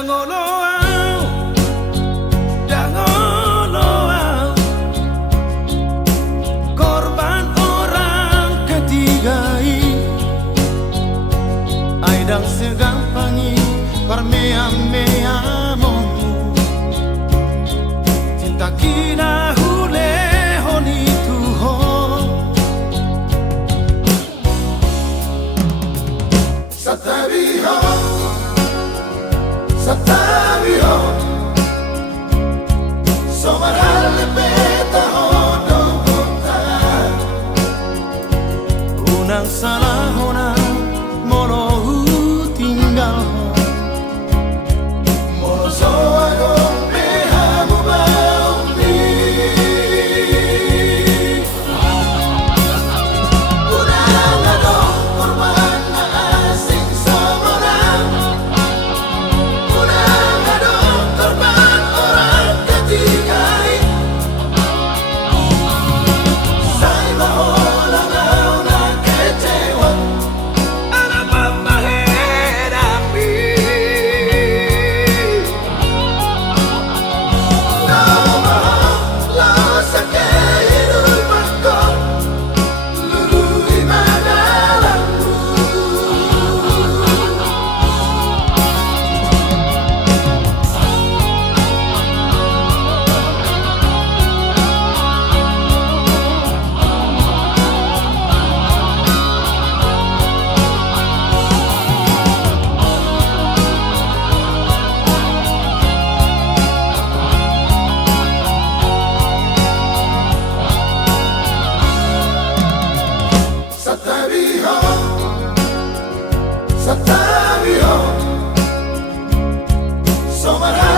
Dangoloau, korban orang ketiga. Aidang segampangi parmea-meamu, cinta kina hule honi tuho. Satabiho, Satabiho, somaral beta hono kota. Unang salah honang molo tinggal molo soago behamu baumi. Urang ado korban na asing somorang, urang ado korban orang ketiga. Say maholang na kecewa ana mamaherapi. Lo sa kehidupan ko, luluhin madalammu. Satabiho, Satabiho, somarang